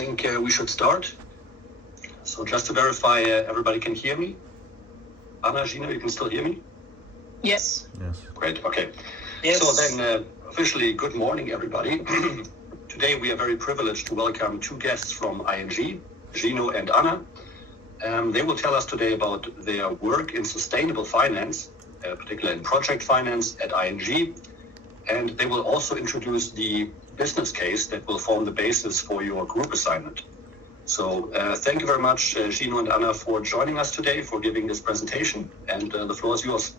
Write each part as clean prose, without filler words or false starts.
think we should start. So just to verify, everybody can hear me. Anna, Gino, you can still hear me? Yes. Yes. Great, okay. Yes. So then officially, good morning, everybody. Today we are very privileged to welcome two guests from ING, Gino and Anna. They will tell us today about their work in sustainable finance, particularly in project finance at ING. And they will also introduce the business case that will form the basis for your group assignment. So thank you very much, Gino and Anna, for joining us today, for giving this presentation. And the floor is yours.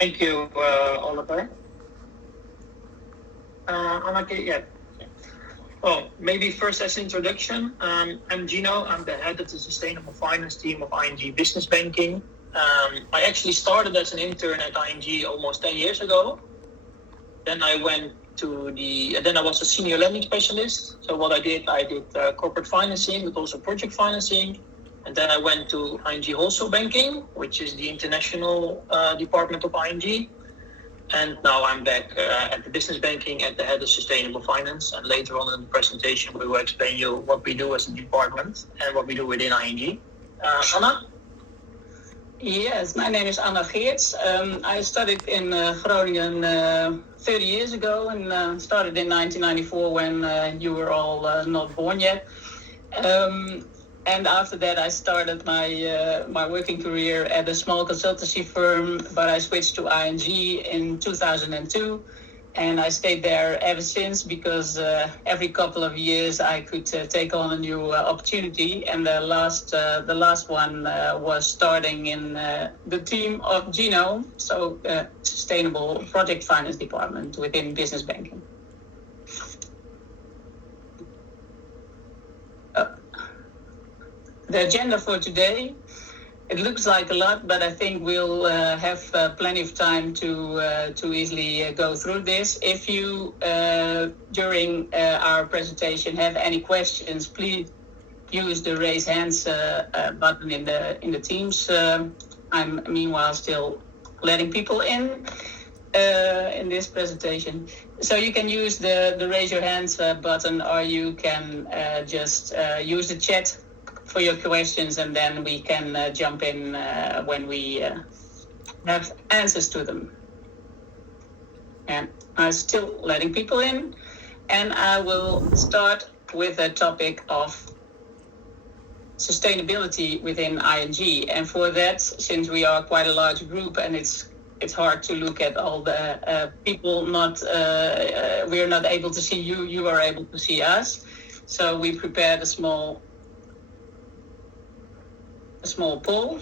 Thank you, Oliver. Anna, yeah. Well, maybe first as introduction, I'm Gino. I'm the head of the Sustainable Finance team of ING Business Banking. I actually started as an intern at ING almost 10 years ago. Then I went to then I was a senior lending specialist. So what I did corporate financing, but also project financing. And then I went to ING Wholesale Banking, which is the international department of ING. And now I'm back at the business banking at the head of sustainable finance. And later on in the presentation, we will explain you what we do as a department and what we do within ING. Anna? Yes, my name is Anna Geerts. I studied in Groningen 30 years ago and started in 1994 when you were all not born yet. And after that, I started my working career at a small consultancy firm, but I switched to ING in 2002. And I stayed there ever since because every couple of years I could take on a new opportunity. And the last one was starting in the team of Gino, so Sustainable Project Finance Department within business banking. The agenda for today, it looks like a lot, but I think we'll have plenty of time to easily go through this. If you, during our presentation, have any questions, please use the raise hands button in the Teams. I'm meanwhile still letting people in this presentation. So you can use the raise your hands button, or you can just use the chat for your questions, and then we can jump in when we have answers to them. And I'm still letting people in, and I will start with a topic of sustainability within ING. And for that, since we are quite a large group and it's hard to look at all the people, we're not able to see you, you are able to see us. So we prepared a small poll.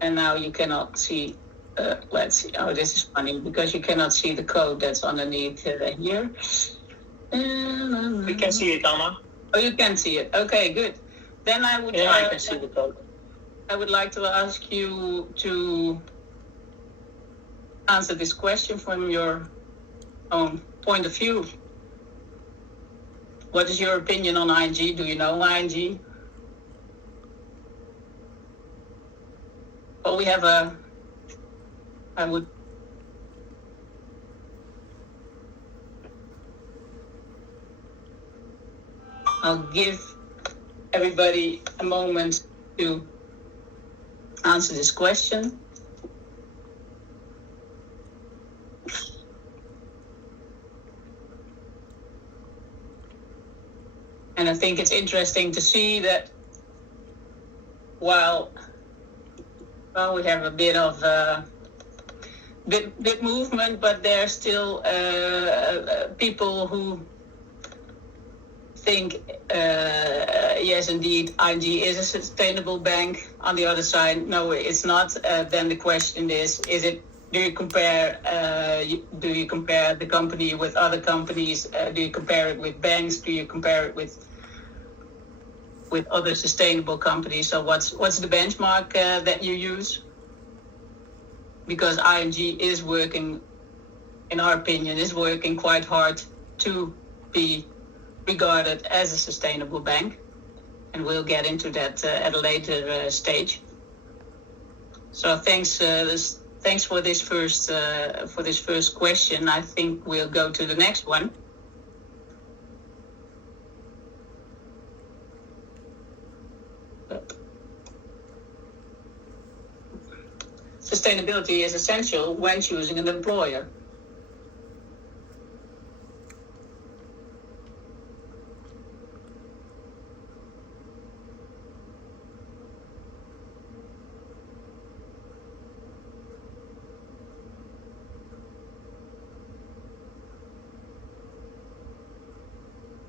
And now you cannot see, let's see, oh, this is funny because you cannot see the code that's underneath here. We can see it, Anna. Oh, you can see it. Okay, good. Then I would I can see the code. I would like to ask you to answer this question from your own point of view. What is your opinion on ING? Do you know ING? Well, we have I'll give everybody a moment to answer this question. And I think it's interesting to see that while we have a bit of bit movement, but there are still people who think, yes, indeed, ING is a sustainable bank. On the other side, no, it's not. Then the question is it? Do you compare the company with other companies? Do you compare it with banks? Do you compare it with other sustainable companies? So what's the benchmark that you use? Because ING is working, in our opinion, quite hard to be regarded as a sustainable bank, and we'll get into that at a later stage. So thanks for this first question. I think we'll go to the next one. Sustainability is essential when choosing an employer.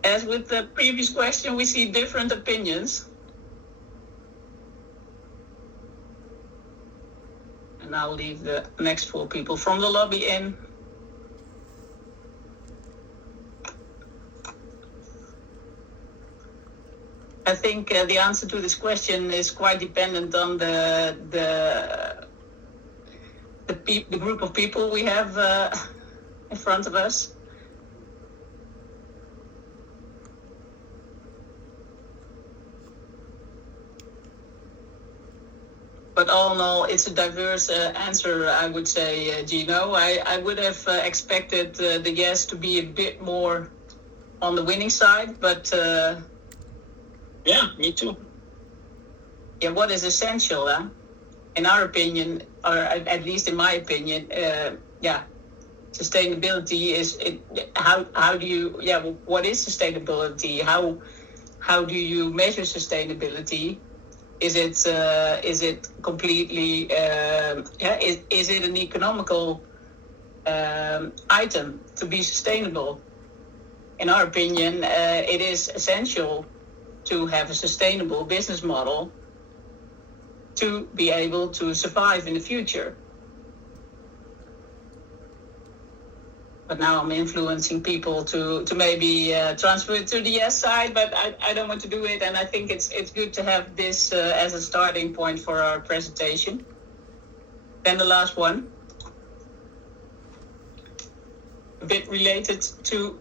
As with the previous question, we see different opinions. And I'll leave the next 4 people from the lobby in. I think the answer to this question is quite dependent on the group of people we have in front of us. But all in all, it's a diverse answer, I would say, Gino. I would have expected the yes to be a bit more on the winning side, but... Yeah, me too. Yeah, what is essential, in our opinion, or at least in my opinion, sustainability is... How do you... Yeah, what is sustainability? How do you measure sustainability? Is it completely? Is it an economical item to be sustainable? In our opinion, it is essential to have a sustainable business model to be able to survive in the future. But now I'm influencing people to maybe transfer it to the yes side, but I don't want to do it. And I think it's good to have this as a starting point for our presentation. Then the last one, a bit related to,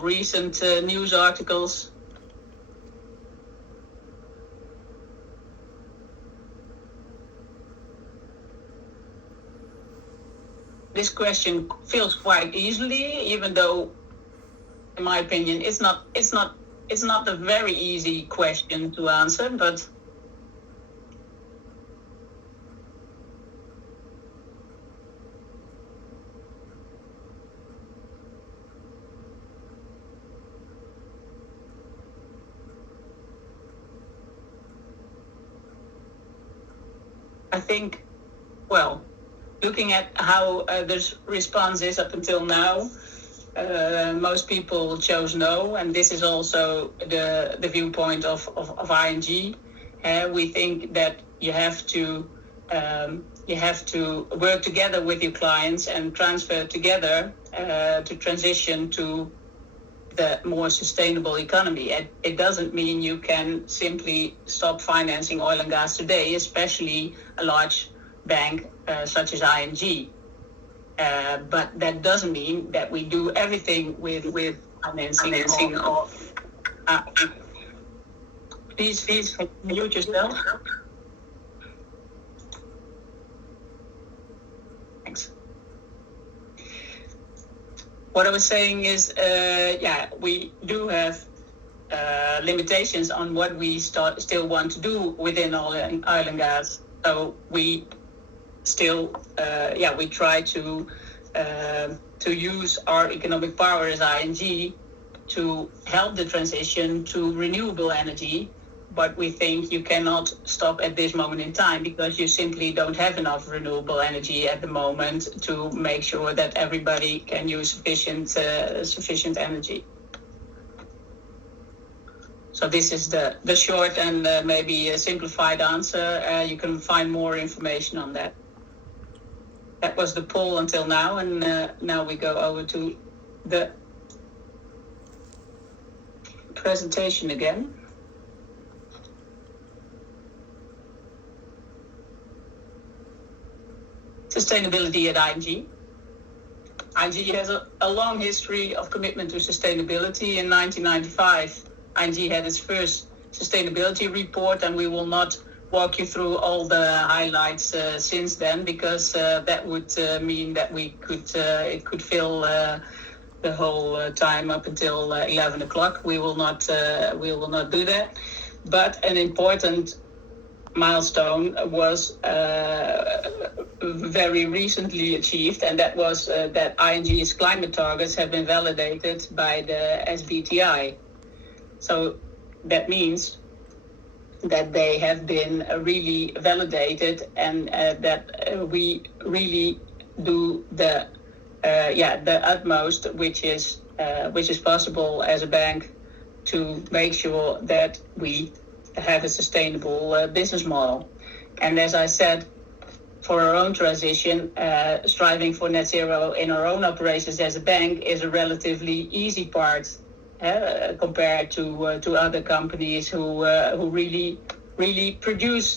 recent news articles. This question feels quite easily, even though, in my opinion, it's not a very easy question to answer, but I think, looking at how this response is up until now, most people chose no, and this is also the viewpoint of ING. We think that you have to work together with your clients and transfer together to transition to the more sustainable economy. It doesn't mean you can simply stop financing oil and gas today, especially a large bank such as ING. But that doesn't mean that we do everything with financing. Please mute yourself. Thanks. What I was saying is, we do have limitations on what we still want to do within oil and gas. So we still, we try to use our economic power as ING to help the transition to renewable energy. But we think you cannot stop at this moment in time because you simply don't have enough renewable energy at the moment to make sure that everybody can use sufficient energy. So this is the short and maybe a simplified answer. You can find more information on that. That was the poll until now, and now we go over to the presentation again. Sustainability at ING. ING has a long history of commitment to sustainability. In 1995, ING had its first sustainability report, and we will not walk you through all the highlights since then, because that would mean that it could fill the whole time up until 11 o'clock. We will not do that. But an important milestone was very recently achieved, and that was that ING's climate targets have been validated by the SBTi. So that means that they have been really validated, and that we really do the utmost which is possible as a bank to make sure that we have a sustainable business model. And as I said, for our own transition, striving for net zero in our own operations as a bank is a relatively easy part compared to other companies who really produce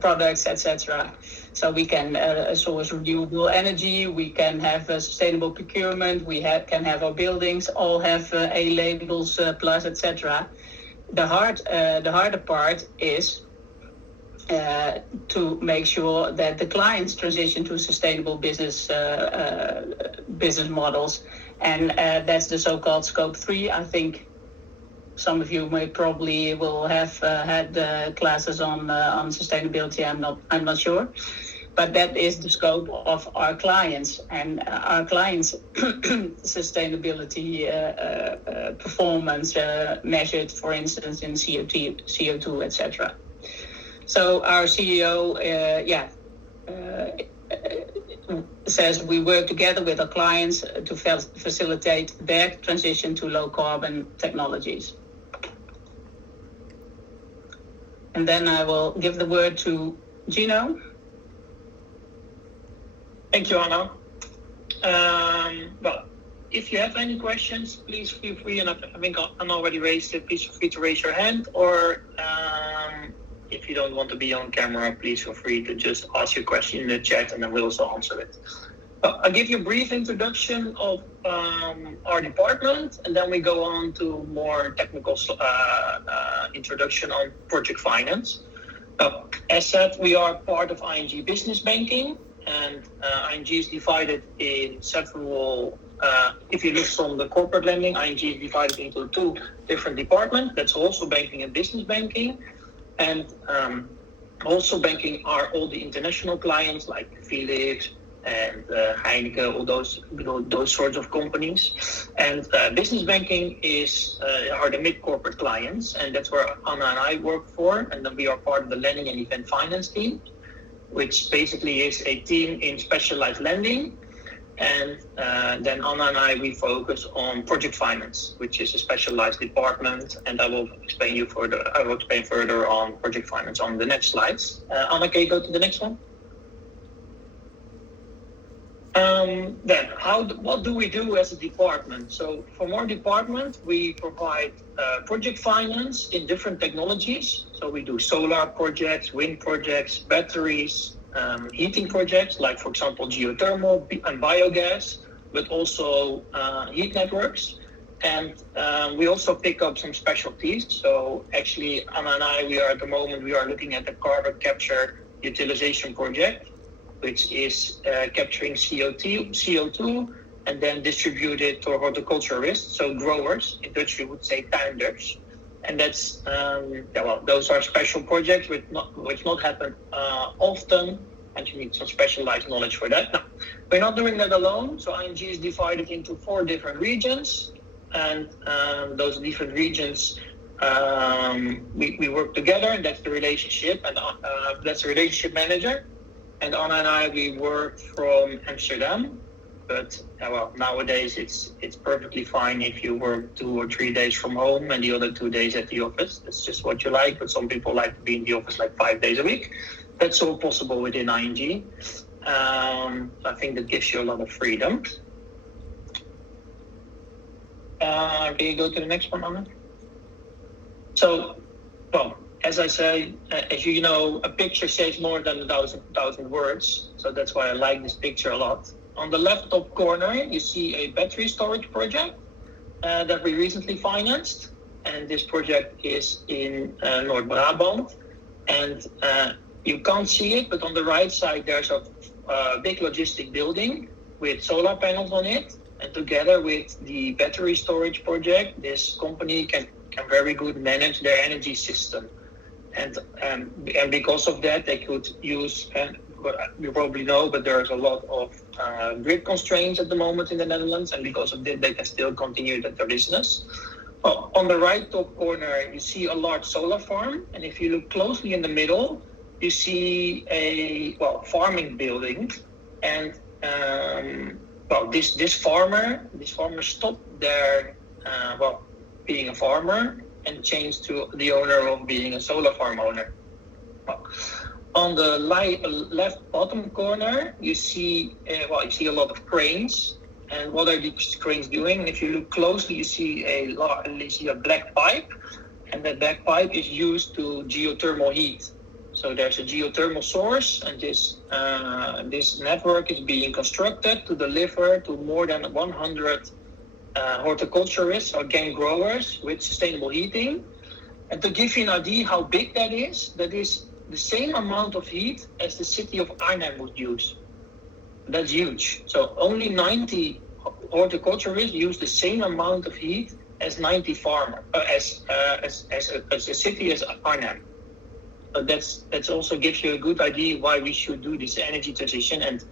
products, etc. So we can source renewable energy, we can have sustainable procurement, can have our buildings all have A labels plus, etc. The harder part is to make sure that the clients transition to sustainable business models, and that's the so-called Scope 3. I think some of you probably will have had classes on sustainability. I'm not sure, but that is the scope of our clients, and our clients' sustainability performance measured, for instance, in CO2, etc. So our CEO, says we work together with our clients to facilitate their transition to low carbon technologies. And then I will give the word to Gino. Thank you, Anna. Well, if you have any questions, please feel free, and I think Anna already raised it, please feel free to raise your hand, or if you don't want to be on camera, please feel free to just ask your question in the chat, and then we'll also answer it. I'll give you a brief introduction of our department, and then we go on to more technical introduction on project finance. As said, we are part of ING Business Banking, and ING is divided in several, if you look from the corporate lending, ING is divided into two different departments. That's also banking and business banking. And also banking are all the international clients like Philips and Heineken, all those sorts of companies. And business banking are the mid-corporate clients, and that's where Anna and I work for. And then we are part of the lending and event finance team, which basically is a team in specialized lending. And then Anna and we focus on project finance, which is a specialized department. And I will explain further on project finance on the next slides. Anna, can you go to the next one? Then, what do we do as a department? So from our department, we provide project finance in different technologies. So we do solar projects, wind projects, batteries, heating projects, like, for example, geothermal and biogas, but also heat networks. And we also pick up some specialties. So actually, Anna and we are looking at the carbon capture utilization project, which is capturing CO2 and then distribute it to horticulturists, so growers. In Dutch, we would say tuinders. And that's, those are special projects which not happen often, and you need some specialized knowledge for that. Now, we're not doing that alone. So ING is divided into 4 different regions, and those different regions, we work together, and that's the relationship, and that's the relationship manager. And Anna and we work from Amsterdam, but nowadays it's perfectly fine if you work 2 or 3 days from home and the other 2 days at the office. That's just what you like, but some people like to be in the office like 5 days a week. That's all possible within ING. I think that gives you a lot of freedom. Can you go to the next one, Anna? So, as I say, as you know, a picture says more than 1,000 words. So that's why I like this picture a lot. On the left top corner, you see a battery storage project that we recently financed. and this project is in North Brabant. And you can't see it, but on the right side there's a big logistic building with solar panels on it. And together with the battery storage project, this company can very good manage their energy system. And because of that, they could use, you probably know, but there's a lot of grid constraints at the moment in the Netherlands. And because of that, they can still continue their business. Well, on the right top corner, you see a large solar farm. And if you look closely in the middle, you see a farming building. And this farmer stopped their being a farmer and changed to the owner of being a solar farm owner. Well, on the left bottom corner, you see a lot of cranes. And what are these cranes doing? If you look closely, you see a black pipe, and that black pipe is used to geothermal heat. So there's a geothermal source, and this network is being constructed to deliver to more than 100 horticulturists or game growers with sustainable heating. And to give you an idea how big that is the same amount of heat as the city of Arnhem would use. That's huge. So only 90 horticulturists use the same amount of heat as 90 farmers, as a city as Arnhem. So that's also gives you a good idea why we should do this energy transition. And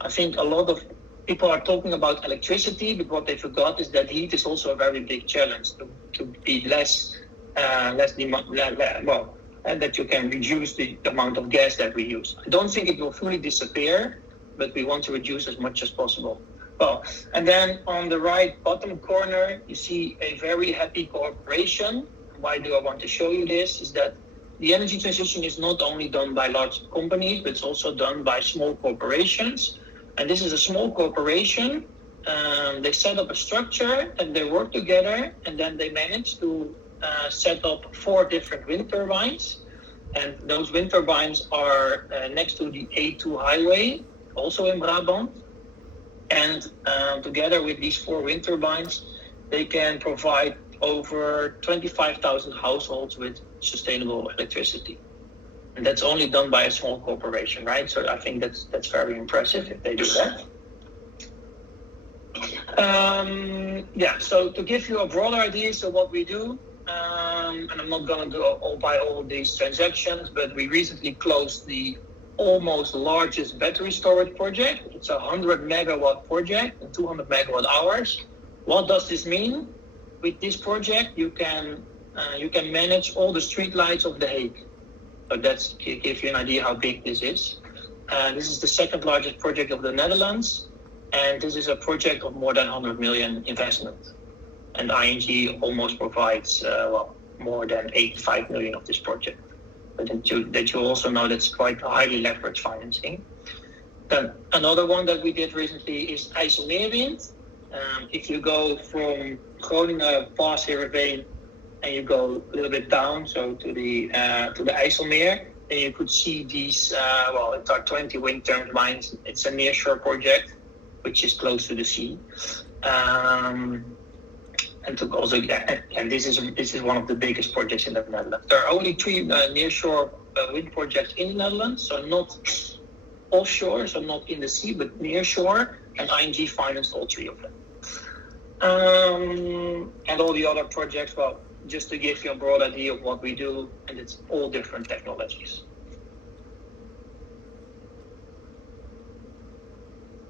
I think a lot of people are talking about electricity, but what they forgot is that heat is also a very big challenge to be less demand, and that you can reduce the amount of gas that we use. I don't think it will fully disappear, but we want to reduce as much as possible. Well, and then on the right bottom corner, you see a very happy corporation. Why do I want to show you this? Is that the energy transition is not only done by large companies, but it's also done by small corporations. And this is a small corporation. They set up a structure and they work together, and then they manage to set up 4 different wind turbines. And those wind turbines are next to the A2 highway, also in Brabant. And together with these 4 wind turbines, they can provide over 25,000 households with sustainable electricity. And that's only done by a small corporation, right? So I think that's very impressive if they do that. So to give you a broader idea of what we do, and I'm not going to do all of these transactions, but we recently closed the almost largest battery storage project. It's a 100 megawatt project and 200 megawatt hours. What does this mean? With this project, you can manage all the street lights of The Hague. So that's to give you an idea how big this is. This is the second largest project of the Netherlands, and this is a project of more than 100 million investment. And ING almost provides more than 85 million of this project. But that you also know that's quite highly leveraged financing. Then another one that we did recently is IJsselmeerwind. If you go from Groningen past Heerenveen and you go a little bit down, so to the IJsselmeer, then you could see these. It are 20 wind turbines. It's a nearshore project, which is close to the sea. And this is one of the biggest projects in the Netherlands. There are only 3 nearshore wind projects in the Netherlands, so not offshore, so not in the sea, but nearshore, and ING financed all 3 of them. And all the other projects, just to give you a broad idea of what we do, and it's all different technologies.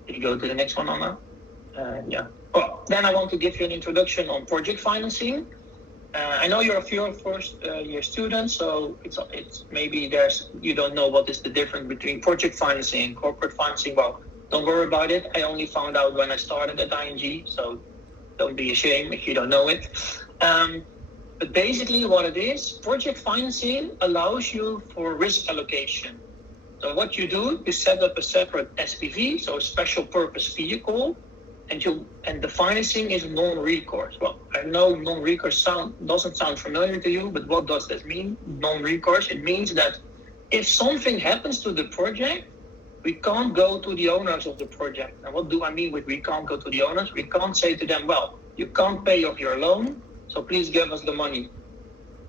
Can you go to the next one, Anna? Well, then I want to give you an introduction on project financing. I know you're a few first year students, so it's maybe you don't know what is the difference between project financing and corporate financing. Well, don't worry about it. I only found out when I started at ING, so don't be ashamed if you don't know it. But basically what it is, project financing allows you for risk allocation. So what you do, you set up a separate SPV, so a special purpose vehicle, and the financing is non-recourse. Well, I know non-recourse doesn't sound familiar to you, but what does that mean, non-recourse? It means that if something happens to the project, we can't go to the owners of the project. And what do I mean with we can't go to the owners? We can't say to them, well, you can't pay off your loan, so please give us the money.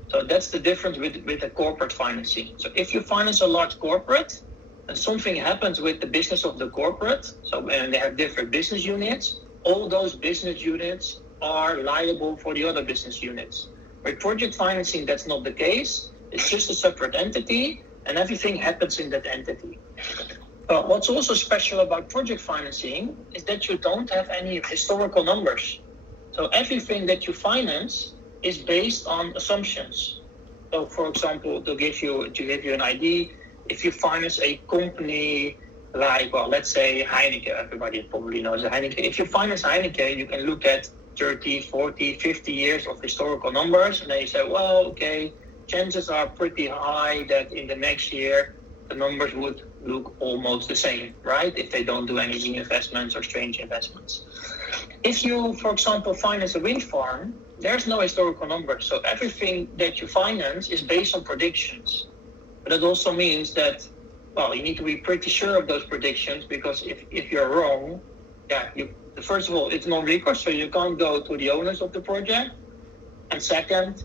So that's the difference with the corporate financing. So if you finance a large corporate and something happens with the business of the corporate, so and they have different business units, all those business units are liable for the other business units. With project financing, that's not the case. It's just a separate entity and everything happens in that entity. But what's also special about project financing is that you don't have any historical numbers. So everything that you finance is based on assumptions. So for example, to give you an idea, if you finance a company like, well, let's say Heineken, everybody probably knows Heineken. If you finance Heineken, you can look at 30, 40, 50 years of historical numbers, and then you say, well, okay, chances are pretty high that in the next year, the numbers would look almost the same, right? If they don't do any new investments or strange investments. If you, for example, finance a wind farm, there's no historical numbers. So everything that you finance is based on predictions. But it also means that, well, you need to be pretty sure of those predictions, because if you're wrong, first of all, it's non-recourse, so you can't go to the owners of the project. And second,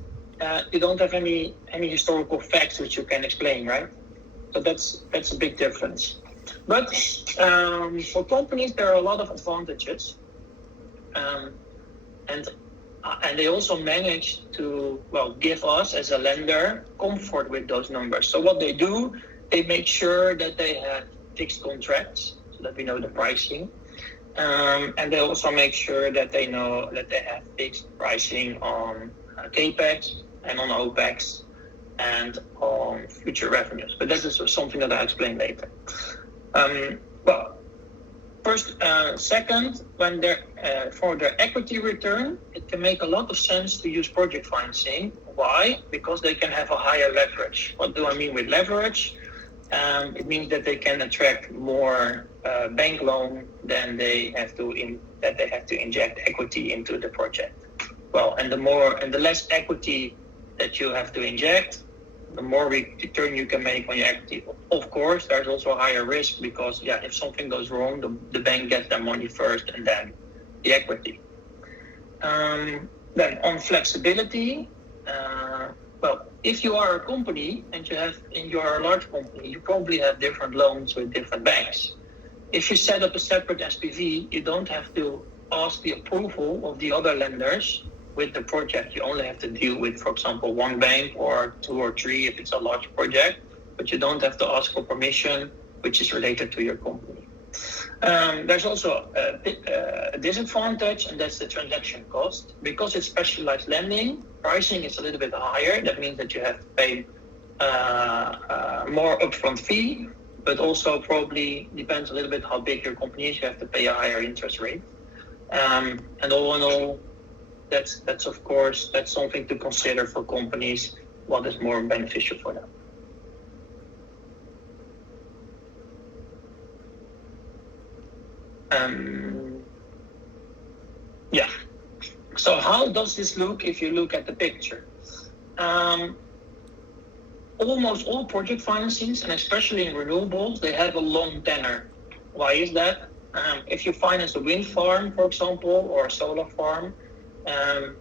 you don't have any historical facts which you can explain, right? So that's a big difference. But for companies, there are a lot of advantages, and they also manage to, well, give us as a lender comfort with those numbers. So what they do, they make sure that they have fixed contracts so that we know the pricing, and they also make sure that they know that they have fixed pricing on capex and on opex and on future revenues. But that is something that I'll explain later. Second, when for their equity return, it can make a lot of sense to use project financing. Why? Because they can have a higher leverage. What do I mean with leverage? It means that they can attract more bank loan than they have to inject equity into the project. Well, and the less equity that you have to inject, the more return you can make on your equity. Of course, there's also a higher risk because, if something goes wrong, the bank gets their money first and then the equity. Then on flexibility, if you are a company and you are a large company, you probably have different loans with different banks. If you set up a separate SPV, you don't have to ask the approval of the other lenders with the project. You only have to deal with, for example, one bank or two or three if it's a large project, but you don't have to ask for permission, which is related to your company. There's also a disadvantage, and that's the transaction cost. Because it's specialized lending, pricing is a little bit higher. That means that you have to pay more upfront fee, but also probably depends a little bit how big your company is. You have to pay a higher interest rate. And all in all, that's of course, that's something to consider for companies, what is more beneficial for them. So how does this look if you look at the picture? Almost all project financings, and especially in renewables, they have a long tenor. Why is that? If you finance a wind farm, for example, or a solar farm,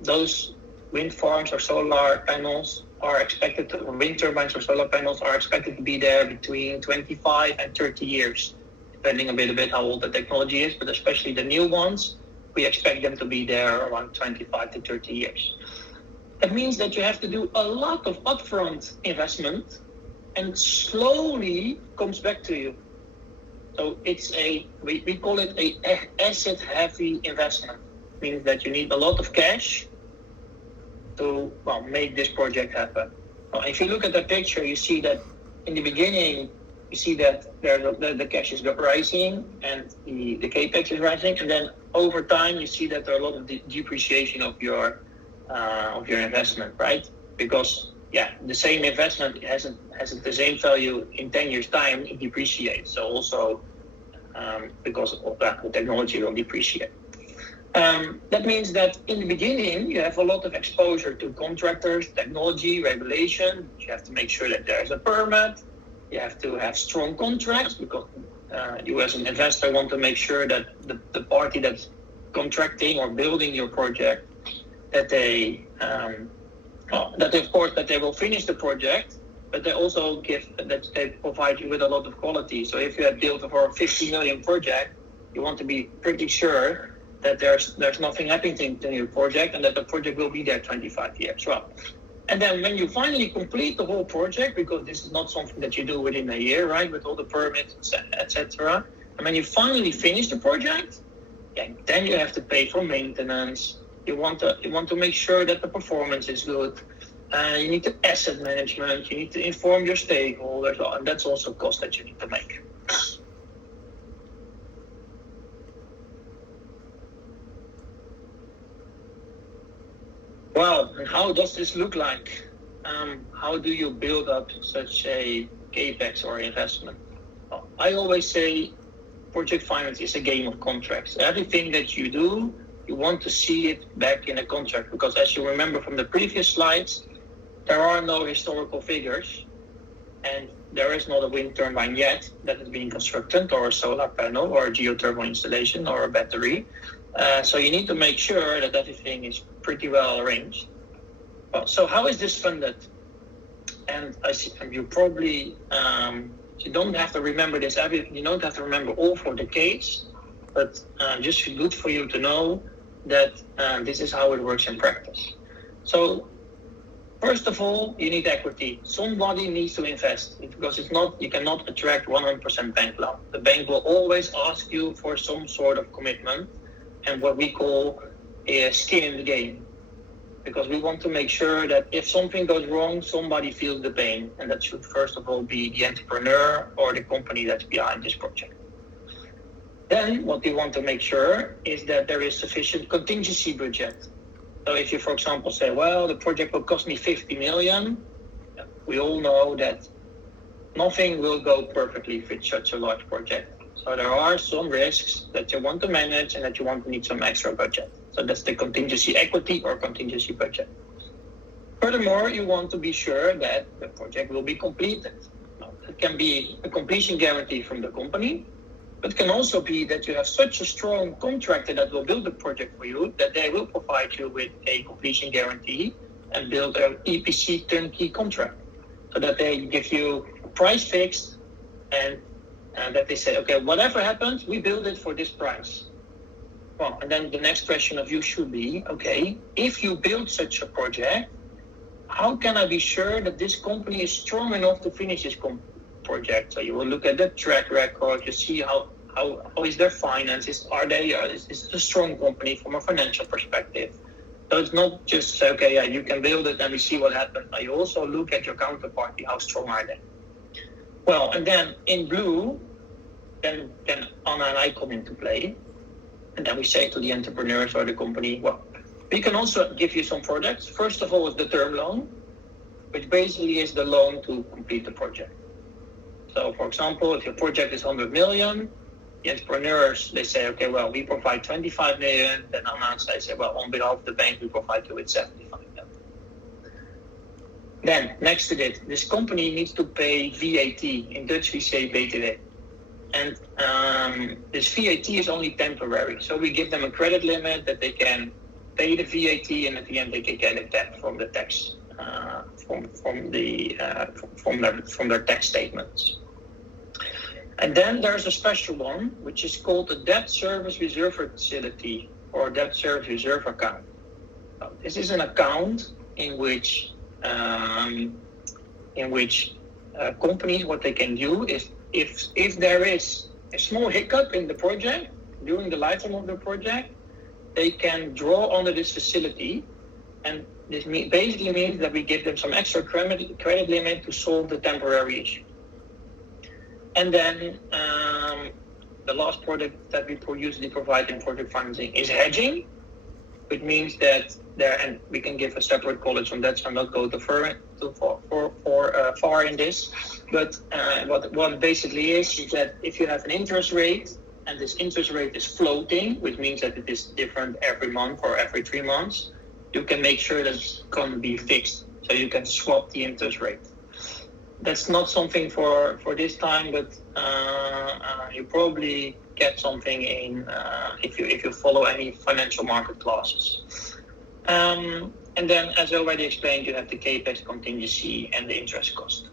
those wind farms or solar panels are expected to, or wind turbines or solar panels are expected to be there between 25 and 30 years, depending a bit how old the technology is, but especially the new ones, we expect them to be there around 25 to 30 years. That means that you have to do a lot of upfront investment and slowly comes back to you. So it's we call it a asset-heavy investment. It means that you need a lot of cash to make this project happen. If you look at the picture, you see that in the beginning, you see that the cash is rising and the capex is rising, and then over time you see that there are a lot of depreciation of your investment, right? Because the same investment hasn't the same value in 10 years' time, it depreciates. So also because of that, the technology will depreciate. That means that in the beginning, you have a lot of exposure to contractors, technology, regulation. You have to make sure that there's a permit. You have to have strong contracts because you as an investor want to make sure that the party that's contracting or building your project that they will finish the project, but they also they provide you with a lot of quality. So if you have built for a 50 million project, you want to be pretty sure that there's nothing happening to your project and that the project will be there 25 years. Well, and then when you finally complete the whole project, because this is not something that you do within a year, right, with all the permits, etc. And when you finally finish the project, then you have to pay for maintenance. You want to make sure that the performance is good. You need to asset management. You need to inform your stakeholders, and that's also a cost that you need to make. Well, and how does this look like? How do you build up such a capex or investment? Well, I always say project finance is a game of contracts. Everything that you do, you want to see it back in a contract, because as you remember from the previous slides, there are no historical figures, and there is not a wind turbine yet that is being constructed, or a solar panel, or a geothermal installation, or a battery. So you need to make sure that everything is pretty well arranged. Well, so how is this funded? And you probably, you don't have to remember this. You don't have to remember all for the case, but just good for you to know that this is how it works in practice. So first of all, you need equity. Somebody needs to invest, because you cannot attract 100% bank loan. The bank will always ask you for some sort of commitment and what we call a skin in the game, because we want to make sure that if something goes wrong, somebody feels the pain, and that should first of all be the entrepreneur or the company that's behind this project. Then what we want to make sure is that there is sufficient contingency budget. So if you, for example, say, well, the project will cost me 50 million, we all know that nothing will go perfectly with such a large project. So there are some risks that you want to manage and that you want to need some extra budget. So that's the contingency equity or contingency budget. Furthermore, you want to be sure that the project will be completed. Now, it can be a completion guarantee from the company, but it can also be that you have such a strong contractor that will build the project for you that they will provide you with a completion guarantee and build an EPC turnkey contract, so that they give you a price fixed and that they say, okay, whatever happens, we build it for this price. Well, and then the next question of you should be, okay, if you build such a project, how can I be sure that this company is strong enough to finish this project? So you will look at the track record, you see how is their finances, is this a strong company from a financial perspective? So it's not just say, okay, yeah, you can build it and we see what happens. But you also look at your counterparty, how strong are they? Well, and then in blue, then Anna and I come into play. And then we say to the entrepreneurs or the company, well, we can also give you some products. First of all is the term loan, which basically is the loan to complete the project. So for example, if your project is 100 million, the entrepreneurs, they say, okay, well, we provide 25 million. Then Anna and I say, well, on behalf of the bank, we provide you with 75 million. Then, next to that, this company needs to pay VAT. In Dutch, we say BTW. And this VAT is only temporary. So we give them a credit limit that they can pay the VAT, and at the end they can get it back from the tax, from their tax statements. And then there's a special one, which is called the Debt Service Reserve Facility or Debt Service Reserve Account. So this is an account in which companies, what they can do is, if there is a small hiccup in the project during the lifetime of the project, they can draw under this facility, and this basically means that we give them some extra credit limit to solve the temporary issue. And then the last product that we usually provide in project financing is hedging, which means that and we can give a separate college on that, so I'm not going too far in this. But what it basically is that if you have an interest rate, and this interest rate is floating, which means that it is different every month or every 3 months, you can make sure that it's going to be fixed, so you can swap the interest rate. That's not something for this time, but you probably get something in if you follow any financial market classes. And then, as already explained, you have the capex contingency and the interest cost.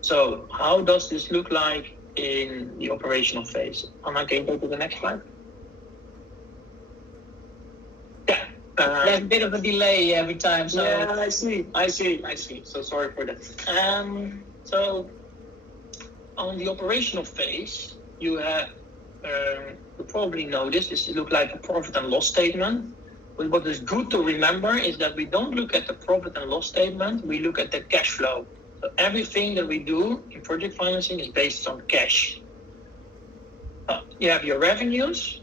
So how does this look like in the operational phase? Anna, can you go to the next slide? Yeah. There's a bit of a delay every time. So Yeah, I see. So sorry for that. So on the operational phase, you have, you probably noticed this look like a profit and loss statement. But what is good to remember is that we don't look at the profit and loss statement, we look at the cash flow. So everything that we do in project financing is based on cash. You have your revenues,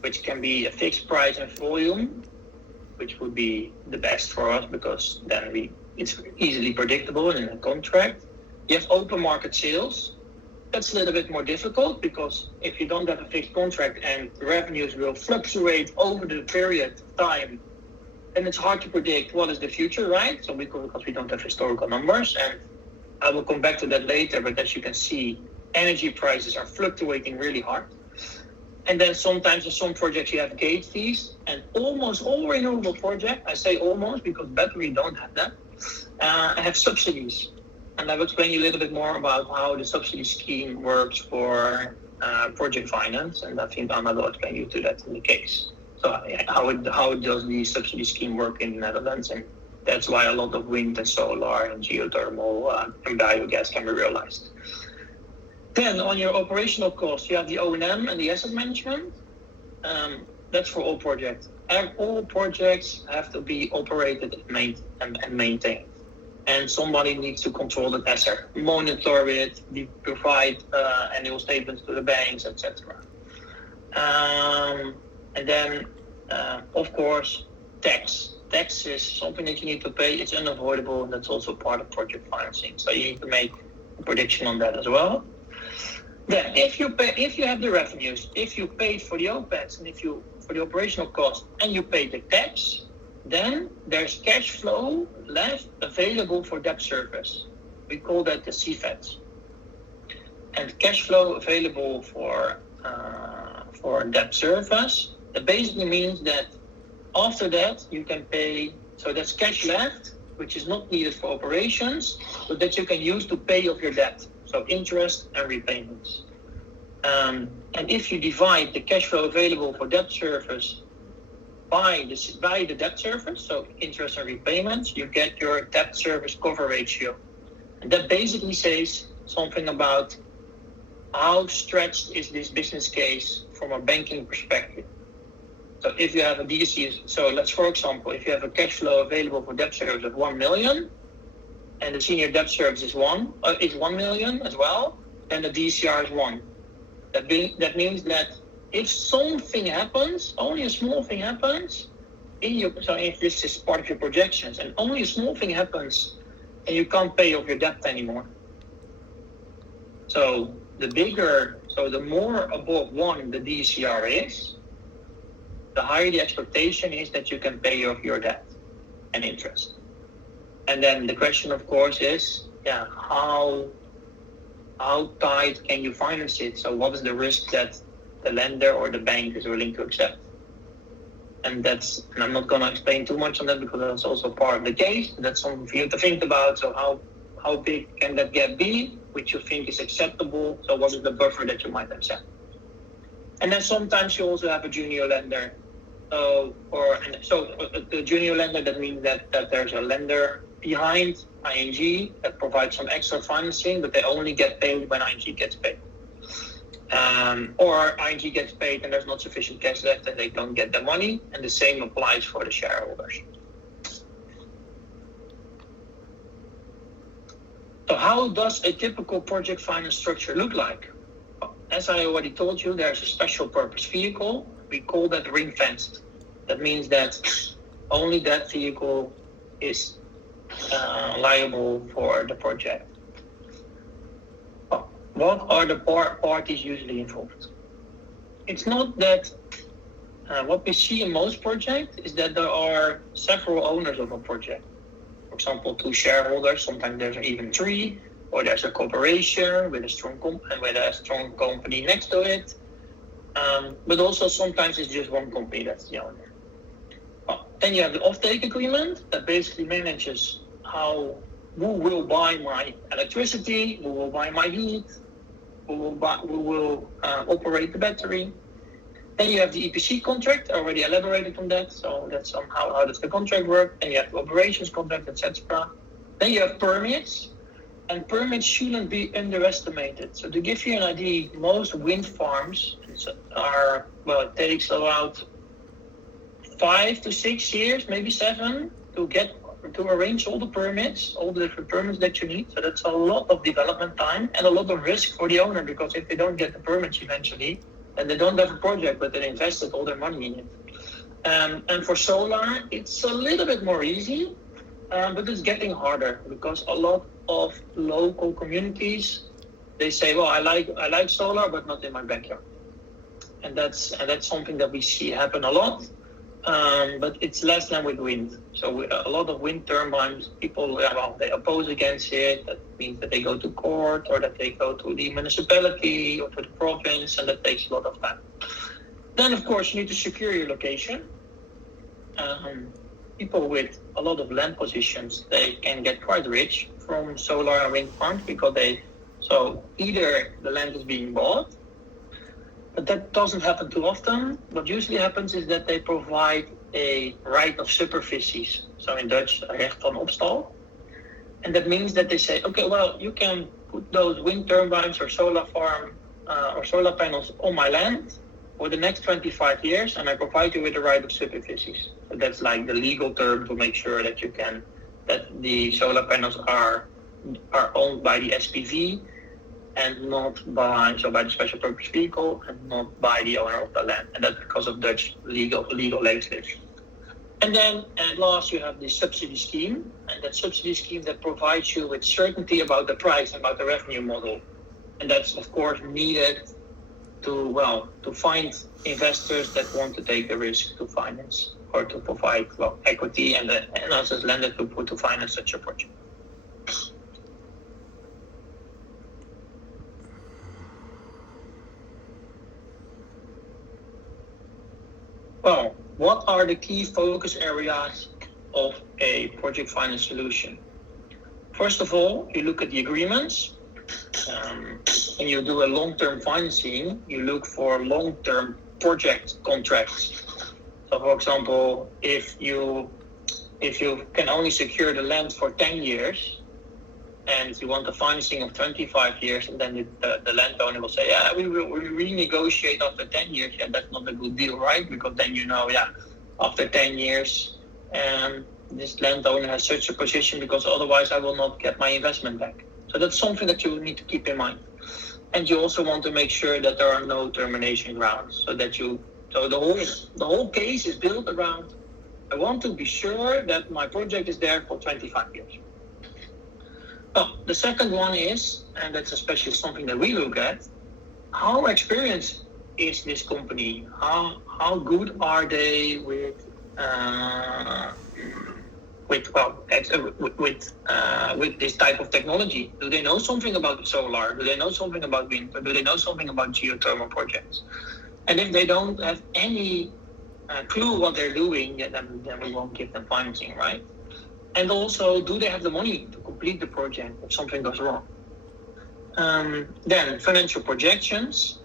which can be a fixed price and volume, which would be the best for us because then it's easily predictable in a contract. You have open market sales. That's a little bit more difficult because if you don't have a fixed contract and revenues will fluctuate over the period of time, then it's hard to predict what is the future, right? So because we don't have historical numbers, and I will come back to that later, but as you can see, energy prices are fluctuating really hard. And then sometimes in some projects you have gate fees, and almost all renewable projects, I say almost because battery don't have that, have subsidies. And I will explain you a little bit more about how the subsidy scheme works for project finance, and I think Anna will explain you to that in the case. So how does the subsidy scheme work in the Netherlands, and that's why a lot of wind and solar and geothermal and biogas can be realized. Then on your operational costs, you have the O&M and the asset management. That's for all projects. All projects have to be operated and maintained. And somebody needs to control the asset, monitor it, provide annual statements to the banks, etc. And then, of course, tax. Tax is something that you need to pay. It's unavoidable, and that's also part of project financing. So you need to make a prediction on that as well. Then, if you have the revenues, if you paid for the OPEX and for the operational cost, and you pay the tax, then there's cash flow left available for debt service. We call that the CFET. And cash flow available for debt service, that basically means that after that you can pay, so that's cash left, which is not needed for operations, but that you can use to pay off your debt, so interest and repayments. And if you divide the cash flow available for debt service by the debt service, so interest and repayments, you get your debt service cover ratio. And that basically says something about how stretched is this business case from a banking perspective. So if you have a DSC, so let's, for example, if you have a cash flow available for debt service of 1 million, and the senior debt service is 1 million as well, then the DCR is 1. That means that if something happens, only a small thing happens, so if this is part of your projections, and only a small thing happens, and you can't pay off your debt anymore. So the more above 1 the DCR is, the higher the expectation is that you can pay off your debt and interest. And then the question, of course, is, how tight can you finance it? So what is the risk that the lender or the bank is willing to accept? And I'm not going to explain too much on that because that's also part of the case. That's something for you to think about. So how big can that gap be, which you think is acceptable? So what is the buffer that you might accept? And then sometimes you also have a junior lender. So the junior lender, that means that there's a lender behind ING that provides some extra financing, but they only get paid when ING gets paid. Or ING gets paid and there's not sufficient cash left and they don't get the money, and the same applies for the shareholders. So how does a typical project finance structure look like? As I already told you, there's a special purpose vehicle. We call that ring-fenced. That means that only that vehicle is liable for the project. What are the parties usually involved? It's not that what we see in most projects is that there are several owners of a project. For example, 2 shareholders, sometimes there's even 3, or there's a corporation with a strong company next to it. But also sometimes it's just one company that's the owner. Then you have the offtake agreement that basically manages who will buy my electricity, who will buy my heat, who will operate the battery. Then you have the EPC contract, I already elaborated on that. So that's somehow how does the contract work. Then you have the operations contract, etc. Then you have permits, and permits shouldn't be underestimated. So to give you an idea, most wind farms it takes about 5 to 6 years, maybe 7, to arrange all the permits, all the different permits that you need. So that's a lot of development time and a lot of risk for the owner, because if they don't get the permits eventually, then they don't have a project, but they invested all their money in it. And for solar, it's a little bit more easy, but it's getting harder because a lot of local communities, they say, well, I like solar, but not in my backyard. And that's something that we see happen a lot. But it's less than with wind. So a lot of wind turbines, people, they oppose against it. That means that they go to court, or that they go to the municipality or to the province, and that takes a lot of time. Then, of course, you need to secure your location. People with a lot of land positions, they can get quite rich from solar and wind farms, because so either the land is being bought, but that doesn't happen too often. What usually happens is that they provide a right of superficies. So in Dutch, recht van opstal. And that means that they say, okay, well, you can put those wind turbines or solar farm or solar panels on my land for the next 25 years, and I provide you with the right of superficies. So that's like the legal term to make sure that that the solar panels are owned by the SPV, and not by the special purpose vehicle, and not by the owner of the land. And that's because of Dutch legal legislation. And then at last you have the subsidy scheme, and that subsidy scheme that provides you with certainty about the price, about the revenue model. And that's of course needed to find investors that want to take the risk to finance, or to provide equity and us as lender to finance such a project. Well, what are the key focus areas of a project finance solution? First of all, you look at the agreements. When you do a long-term financing, you look for long-term project contracts. So, for example, if you can only secure the land for 10 years, and you want a financing of 25 years, and then the landowner will say, yeah, we will renegotiate after 10 years. Yeah, that's not a good deal, right? Because then after 10 years, this landowner has such a position, because otherwise I will not get my investment back. So that's something that you need to keep in mind. And you also want to make sure that there are no termination grounds, so the whole case is built around, I want to be sure that my project is there for 25 years. Well, the second one is, and that's especially something that we look at, how experienced is this company? How good are they with this type of technology? Do they know something about solar? Do they know something about wind? Or do they know something about geothermal projects? And if they don't have any clue what they're doing, then we won't give them financing, right? And also, do they have the money to complete the project if something goes wrong? Then financial projections.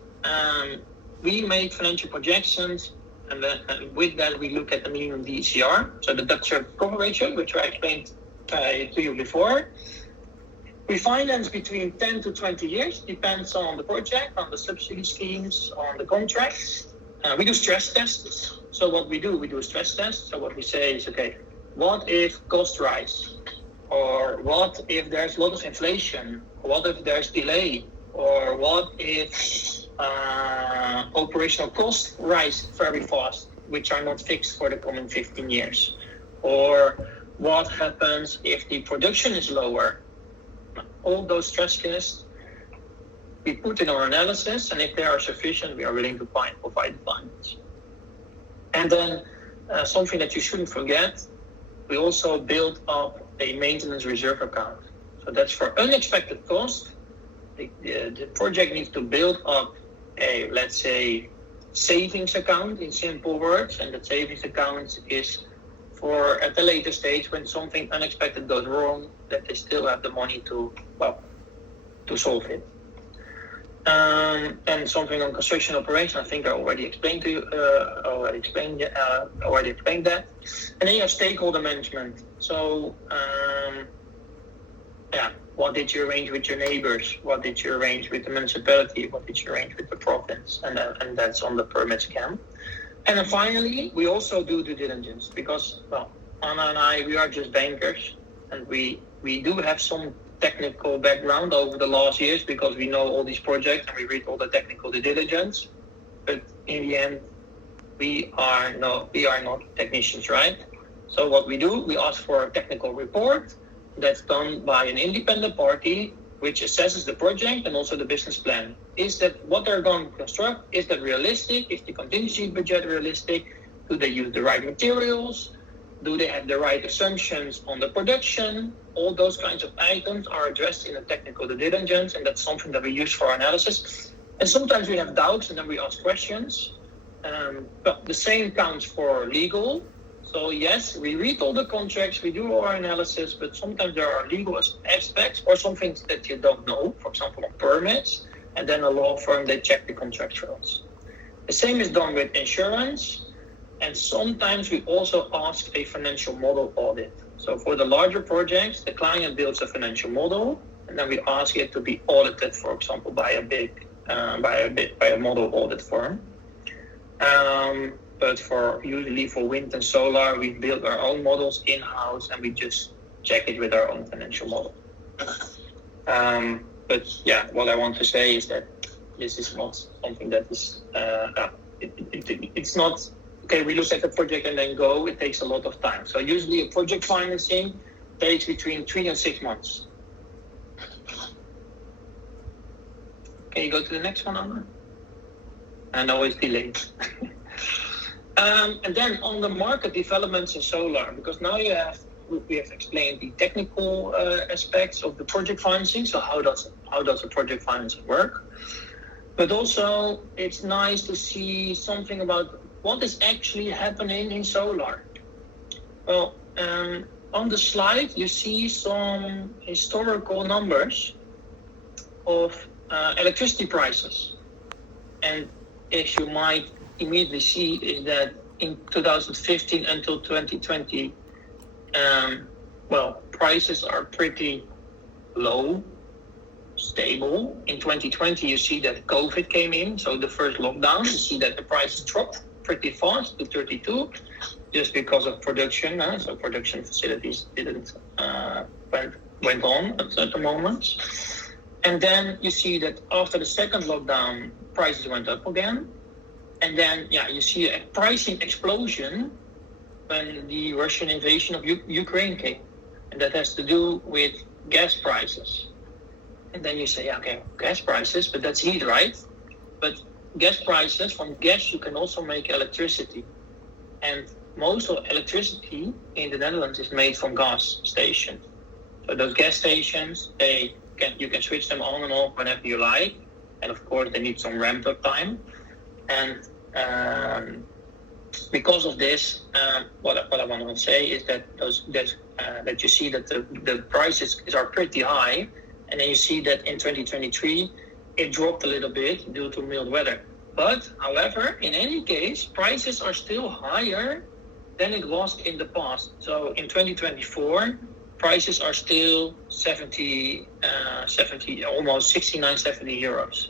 We make financial projections, and with that we look at the minimum DCR, so the debt service cover ratio, which I explained to you before. We finance between 10 to 20 years, depends on the project, on the subsidy schemes, on the contracts. We do stress tests. So what we do a stress test. So what we say is, okay, what if costs rise? Or what if there's a lot of inflation? What if there's delay? Or what if operational costs rise very fast, which are not fixed for the coming 15 years? Or what happens if the production is lower? All those stress tests we put in our analysis, and if they are sufficient, we are willing to provide finance. And then something that you shouldn't forget, we also build up a maintenance reserve account. So that's for unexpected costs. The project needs to build up let's say savings account in simple words, and that savings account is for at a later stage when something unexpected goes wrong, that they still have the money to solve it. And something on construction operation, I think I already explained to you. Already explained that. And then you have stakeholder management. So, what did you arrange with your neighbors? What did you arrange with the municipality? What did you arrange with the province? And that's on the permit scam. And then finally, we also do due diligence because, Anna and I, we are just bankers, and we do have some technical background over the last years because we know all these projects and we read all the technical due diligence. But in the end, we are not technicians, right? So what we do, we ask for a technical report that's done by an independent party which assesses the project and also the business plan. Is that what they're going to construct? Is that realistic? Is the contingency budget realistic? Do they use the right materials? Do they have the right assumptions on the production? All those kinds of items are addressed in a technical due diligence, and that's something that we use for our analysis. And sometimes we have doubts, and then we ask questions. But the same counts for legal. So yes, we read all the contracts, we do our analysis, but sometimes there are legal aspects or some things that you don't know, for example, on permits, and then a law firm, they check the contract for us. The same is done with insurance, and sometimes we also ask a financial model audit. So for the larger projects, the client builds a financial model, and then we ask it to be audited, for example, by a model audit firm. But usually for wind and solar, we build our own models in-house and we just check it with our own financial model. But yeah, what I want to say is that this is not something that is, it's not, okay, we look at the project and then go, it takes a lot of time. So usually a project financing takes between 3 and 6 months. Can you go to the next one, Anna? And always delayed. And then on the market developments in solar, because now we have explained the technical aspects of the project financing. So how does the project financing work? But also it's nice to see something about what is actually happening in solar. Well, on the slide you see some historical numbers of electricity prices, and as you might immediately see is that in 2015 until 2020, prices are pretty low, stable. In 2020, you see that COVID came in, so the first lockdown, you see that the prices dropped pretty fast to 32, just because of production. So production facilities didn't went on at certain moments. And then you see that after the second lockdown, prices went up again. And then, you see a pricing explosion when the Russian invasion of Ukraine came. And that has to do with gas prices. And then you say, gas prices, but that's heat, right? But gas prices, from gas you can also make electricity. And most of electricity in the Netherlands is made from gas stations. So those gas stations, you can switch them on and off whenever you like. And of course, they need some ramp up time. And because of this, what I want to say is that that you see that the prices are pretty high, and then you see that in 2023 it dropped a little bit due to mild weather. But however, in any case, prices are still higher than it was in the past. So in 2024, prices are still 70, almost 69, 70 euros.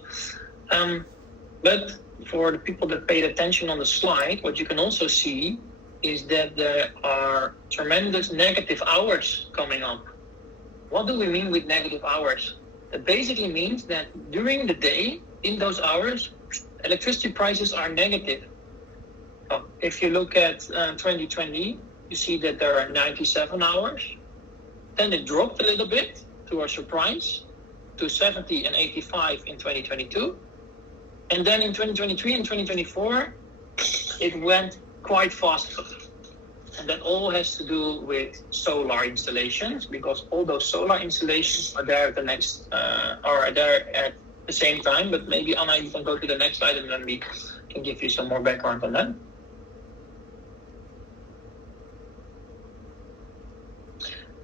But for the people that paid attention on the slide, what you can also see is that there are tremendous negative hours coming up. What do we mean with negative hours? That basically means that during the day, in those hours, electricity prices are negative. If you look at 2020, you see that there are 97 hours. Then it dropped a little bit, to our surprise, to 70 and 85 in 2022. And then in 2023 and 2024, it went quite fast. And that all has to do with solar installations, because all those solar installations are there at the same time. But maybe Anna, you can go to the next slide and then we can give you some more background on that.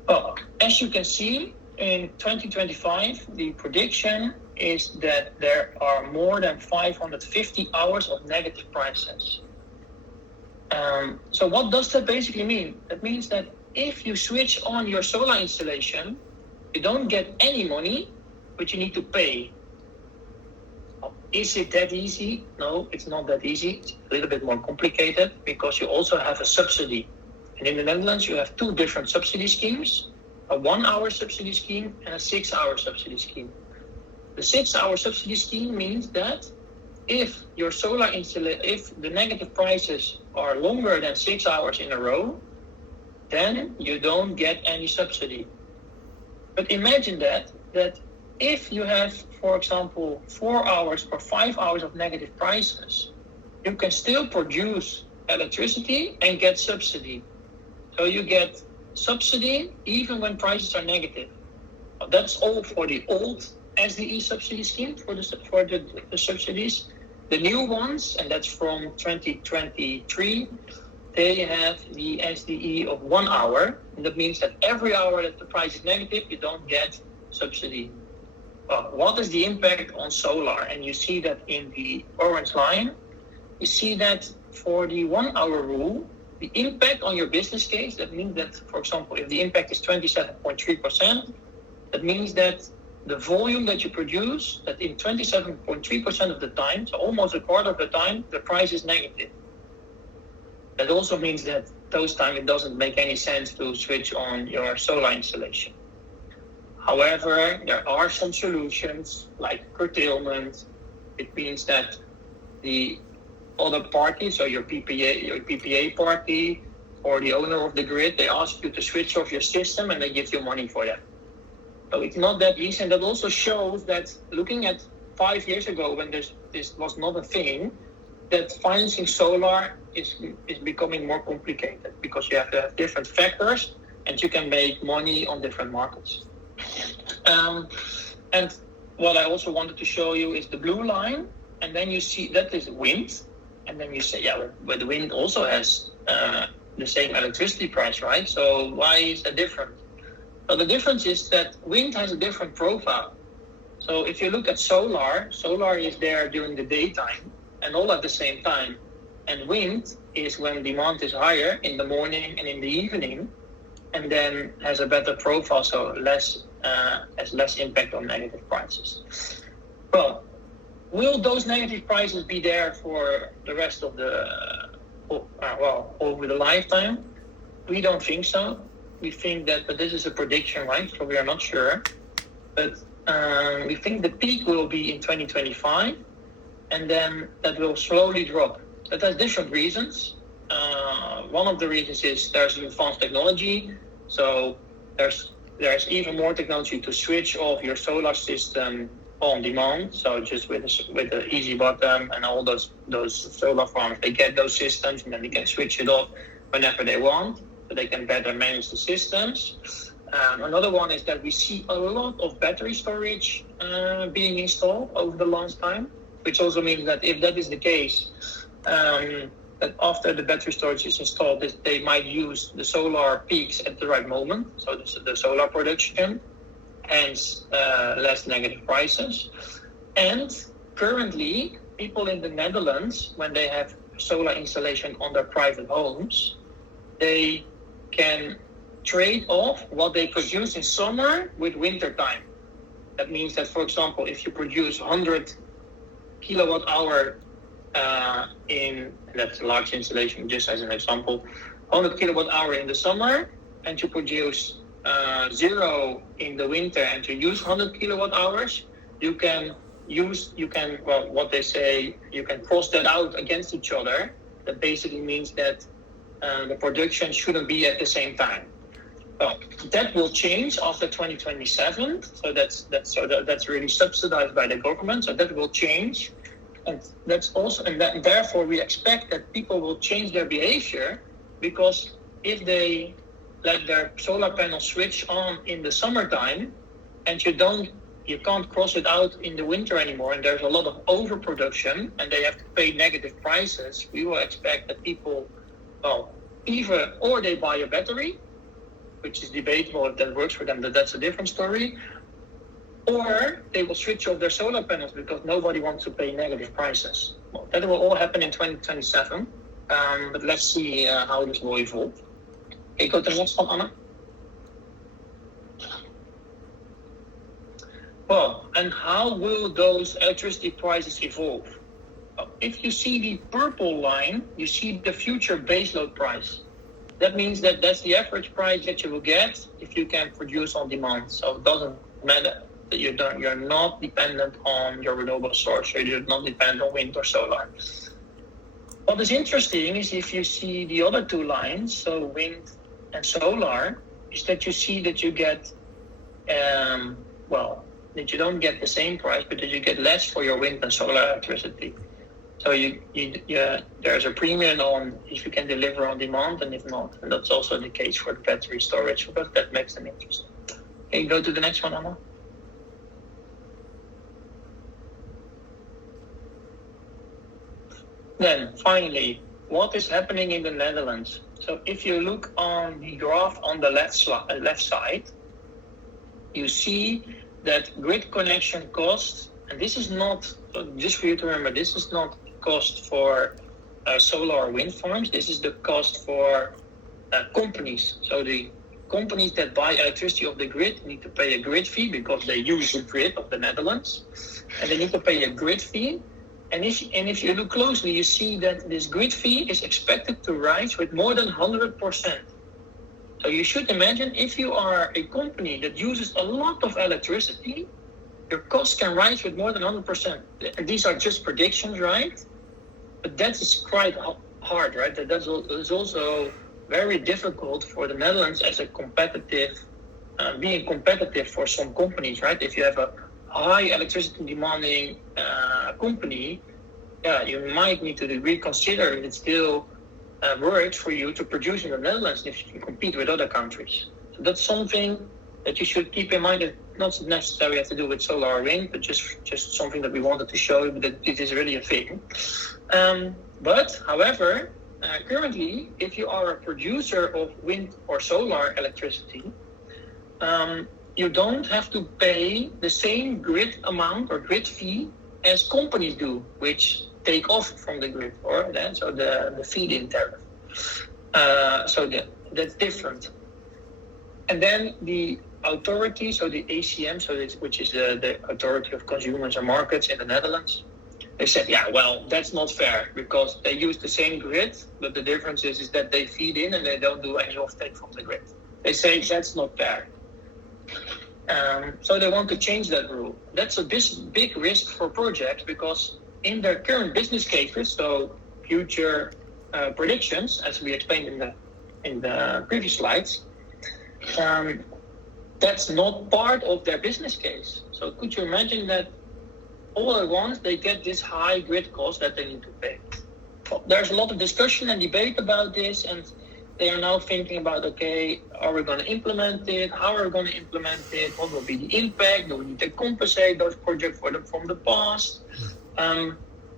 Well, as you can see, in 2025, the prediction is that there are more than 550 hours of negative prices. So what does that basically mean? That means that if you switch on your solar installation, you don't get any money, but you need to pay. Is it that easy? No, it's not that easy. It's a little bit more complicated because you also have a subsidy. And in the Netherlands, you have two different subsidy schemes, a 1 hour subsidy scheme and a 6 hour subsidy scheme. The 6 hour subsidy scheme means that if your solar installation, if the negative prices are longer than 6 hours in a row, then you don't get any subsidy. But imagine that if you have, for example, 4 hours or 5 hours of negative prices, you can still produce electricity and get subsidy. So you get subsidy even when prices are negative. That's all for the old SDE subsidy scheme for the subsidies. The new ones, and that's from 2023, they have the SDE of 1 hour. And that means that every hour that the price is negative, you don't get subsidy. Well, what is the impact on solar? And you see that in the orange line. You see that for the 1 hour rule, the impact on your business case, that means that, for example, if the impact is 27.3%, that means that the volume that you produce, that in 27.3% of the time, so almost a quarter of the time, the price is negative. That also means that those times it doesn't make any sense to switch on your solar installation. However, there are some solutions like curtailment. It means that the other party, so your PPA party or the owner of the grid, they ask you to switch off your system and they give you money for that. So it's not that easy, and that also shows that looking at 5 years ago when this was not a thing, that financing solar is becoming more complicated because you have to have different factors and you can make money on different markets. And what I also wanted to show you is the blue line, and then you see that is wind, and then you say, yeah, but the wind also has the same electricity price, right? So why is that different? So the difference is that wind has a different profile. So if you look at solar is there during the daytime and all at the same time. And wind is when demand is higher in the morning and in the evening, and then has a better profile, so has less impact on negative prices. Well, will those negative prices be there for the rest of over the lifetime? We don't think so. We think that, but this is a prediction, right? So we are not sure. But we think the peak will be in 2025, and then that will slowly drop. That has different reasons. One of the reasons is there's advanced technology. So there's even more technology to switch off your solar system on demand. So just with the easy button and all those solar farms, they get those systems and then they can switch it off whenever they want. So they can better manage the systems. Another one is that we see a lot of battery storage being installed over the last time, which also means that if that is the case, that after the battery storage is installed, they might use the solar peaks at the right moment, so the solar production, hence less negative prices. And currently, people in the Netherlands, when they have solar installation on their private homes, they can trade off what they produce in summer with winter time. That means that, for example, if you produce 100 kilowatt hour that's a large installation, just as an example, 100 kilowatt hour in the summer, and you produce 0 in the winter, and you use 100 kilowatt hours, you can what they say, you can cross that out against each other. That basically means that the production shouldn't be at the same time. Well, that will change after 2027. So that's really subsidized by the government. So that will change, and therefore we expect that people will change their behavior, because if they let their solar panels switch on in the summertime, and you don't you can't cross it out in the winter anymore, and there's a lot of overproduction, and they have to pay negative prices, we will expect that people, well, either or they buy a battery, which is debatable if that works for them, but that's a different story, or they will switch off their solar panels because nobody wants to pay negative prices. Well, that will all happen in 2027, but let's see how this will evolve. Okay, go to the next one, Anna. Well, and how will those electricity prices evolve? Well, if you see the purple line, you see the future baseload price. That means that that's the average price that you will get if you can produce on demand. So it doesn't matter that you're not dependent on your renewable source, or you're not dependent on wind or solar. What is interesting is if you see the other two lines, so wind and solar, is that you see that you get, that you don't get the same price, but that you get less for your wind and solar electricity. So there's a premium on if you can deliver on demand and if not. And that's also the case for the battery storage, because that makes them interesting. Okay, go to the next one, Anna. Then finally, what is happening in the Netherlands? So if you look on the graph on the left side, you see that grid connection cost, and this is not, just for you to remember, this is not cost for solar or wind farms. This is the cost for companies. So the companies that buy electricity off the grid need to pay a grid fee because they use the grid of the Netherlands, and they need to pay a grid fee. And if you look closely, you see that this grid fee is expected to rise with more than 100%. So you should imagine if you are a company that uses a lot of electricity, your costs can rise with more than 100%. And these are just predictions, right? But that is quite hard, right? That is also very difficult for the Netherlands as a competitive, being competitive for some companies, right? If you have a high electricity demanding company, you might need to reconsider if it's still worth for you to produce in the Netherlands if you can compete with other countries. So that's something that you should keep in mind. That not necessarily have to do with solar or wind, but just something that we wanted to show you that it is really a thing. But however, currently, if you are a producer of wind or solar electricity, you don't have to pay the same grid amount or grid fee as companies do, which take off from the grid, or so the feed-in tariff. So that's different. And then the authority, so the ACM, which is the Authority of Consumers and Markets in the Netherlands, they said, that's not fair because they use the same grid, but the difference is that they feed in and they don't do any offtake from the grid. They say that's not fair. So they want to change that rule. That's a big risk for projects because in their current business cases, so future predictions, as we explained in the previous slides, that's not part of their business case. So could you imagine that all at once they get this high grid cost that they need to pay? Well, there's a lot of discussion and debate about this, and they are now thinking about, okay, are we going to implement it? How are we going to implement it? What will be the impact? Do we need to compensate those projects from the past?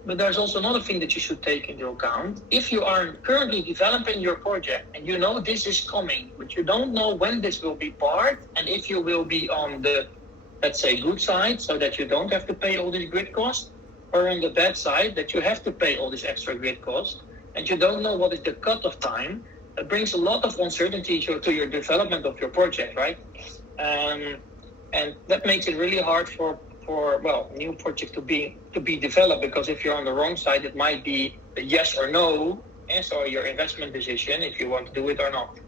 But there's also another thing that you should take into account. If you are currently developing your project and you know this is coming, but you don't know when this will be part, and if you will be on the, let's say, good side, so that you don't have to pay all this grid cost, or on the bad side, that you have to pay all this extra grid cost, and you don't know what is the cutoff time, it brings a lot of uncertainty to your development of your project, right? And that makes it really hard for new projects to be developed, because if you're on the wrong side, it might be a yes or no, so your investment decision if you want to do it or not.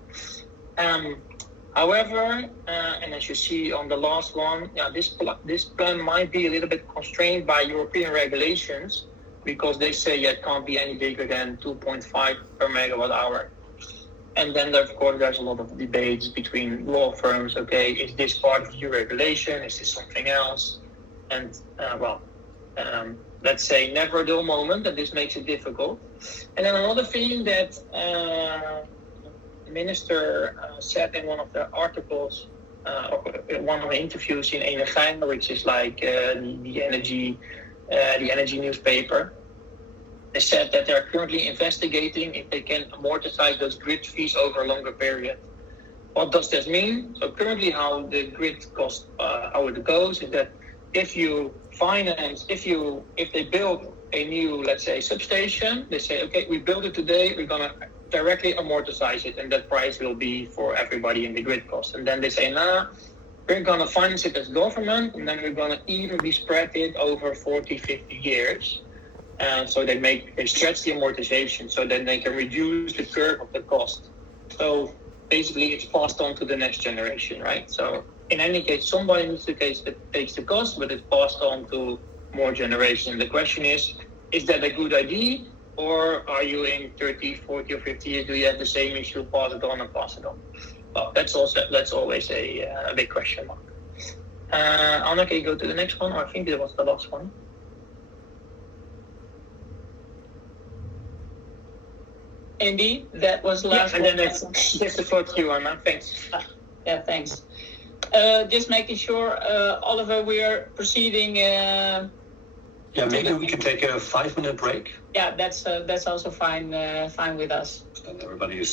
However, and as you see on the last one, this plan might be a little bit constrained by European regulations, because they say it can't be any bigger than 2.5 per megawatt hour. And then, of course, there's a lot of debates between law firms. Okay, is this part of your regulation? Is this something else? And, let's say never a dull moment, and this makes it difficult. And then another thing that the minister said in one of the articles one of the interviews in AL-RIkabi, which is like the energy newspaper. They said that they are currently investigating if they can amortize those grid fees over a longer period. What does this mean? So currently how the grid cost, how it goes is that if they build a new, let's say, substation, they say, okay, we build it today, we're going to directly amortize it, and that price will be for everybody in the grid cost. And then they say, nah, we're going to finance it as government, and then we're going to evenly spread it over 40, 50 years. So they stretch the amortization so then they can reduce the curve of the cost. So basically it's passed on to the next generation, right? So in any case, somebody needs to takes the cost, but it's passed on to more generation. The question is that a good idea? Or are you in 30, 40 or 50 years, do you have the same issue, pass it on? Well, that's always a big question mark. Anna, can you go to the next one? Or I think that was the last one. Indeed, that was the last one. And then that's the floor to you, Anna. Thanks. Yeah, thanks. Just making sure, Oliver, we are proceeding. Yeah, maybe we can take a 5-minute break. Yeah, that's also fine with us. And everybody is